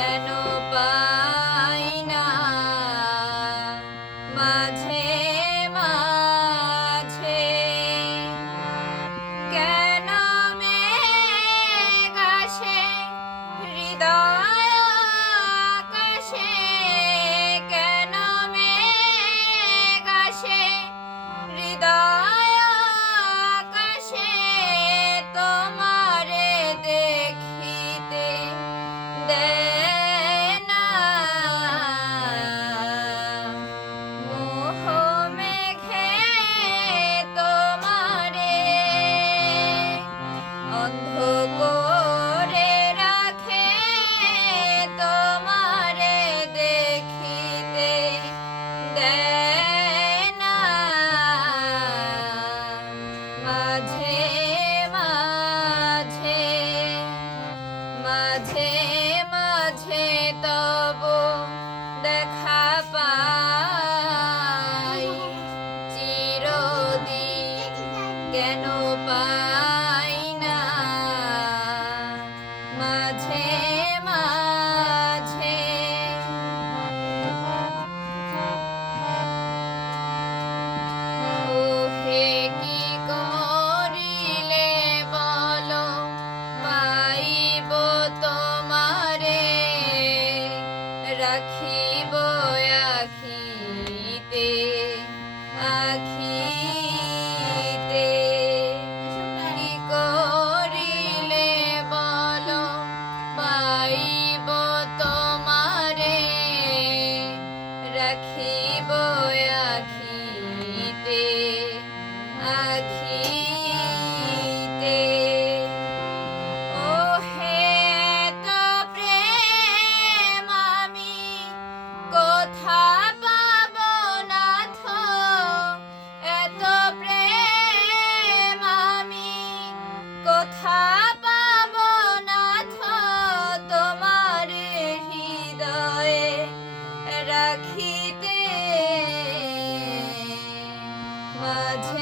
Anupam. I can't.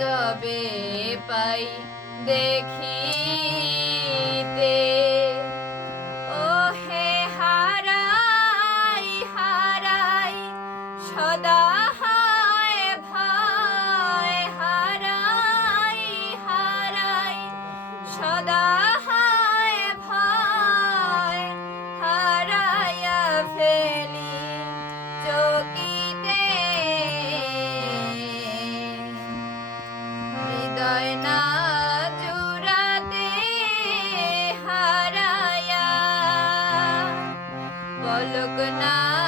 যবে পাই দেখি ও হারাই সদা લગના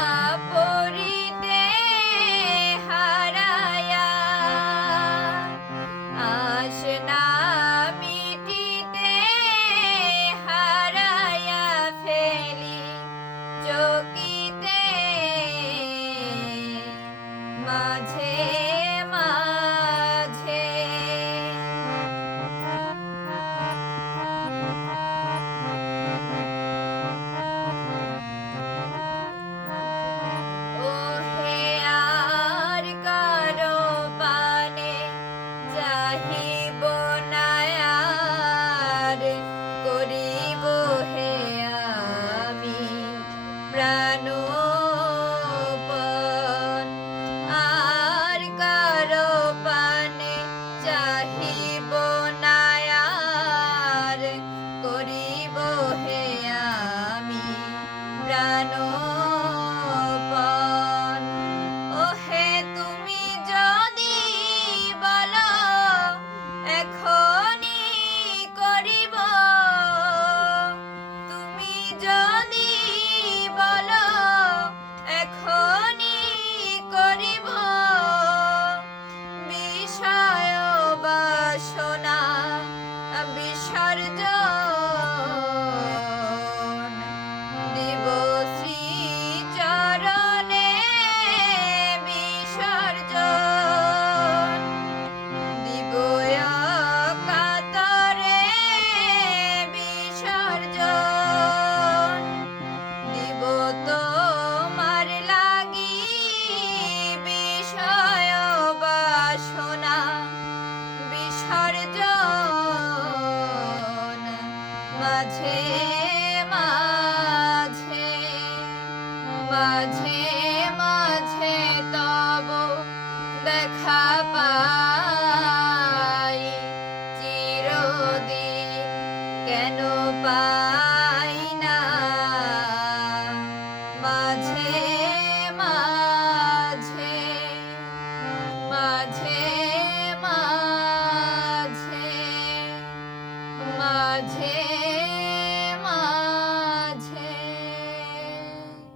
মাঝে